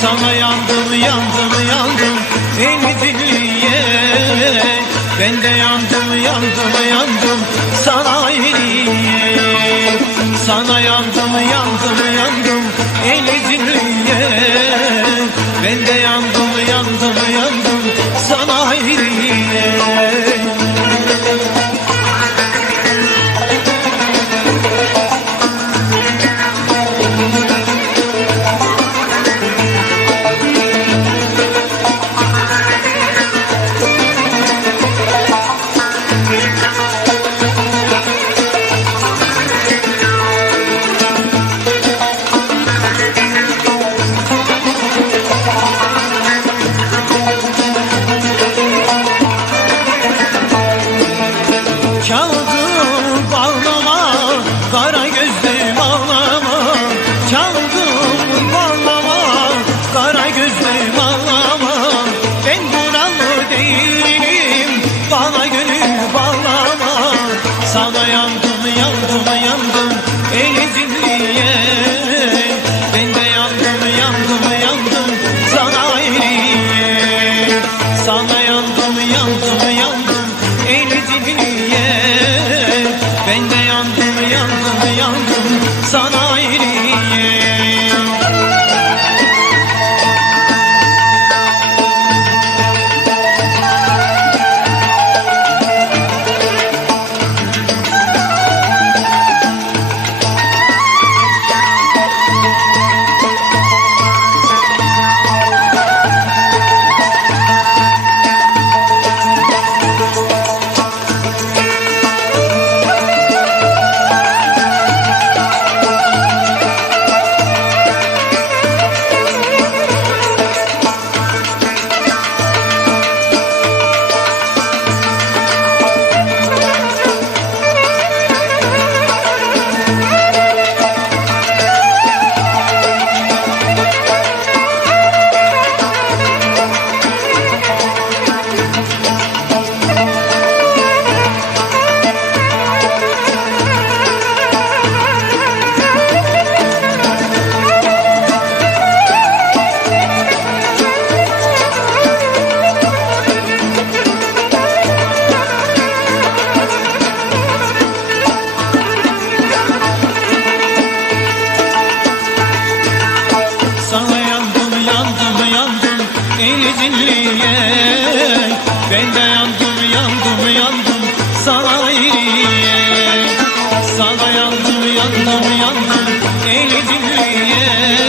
Sana yandım, yandım, yandım ey dilliye. Ben de yandım, yandım, yandım sana eliye. Sana yandım, yandım, yandım ey dilliye. Ben de yandım, yandım, yandım sana eliye. Çaldım bağlama, kara gözlüm ağlama. Çaldım bağlama, kara gözlüm ağlama. Ben buralı değilim, bana gönül bağlama. Sana yandım, yandım, yandım ey dilliye. Ben de yandım, yandım, yandım sana eliye. Sana yandım, yandım, yandım ey dilliye. Ben de yandım, yandım, yandım sana eliye. Sana yandım, yandım, yandım ey dilliye. Ben de yandım, yandım, yandım sana eliye. Sana yandım, yandım, yandım ey dilliye.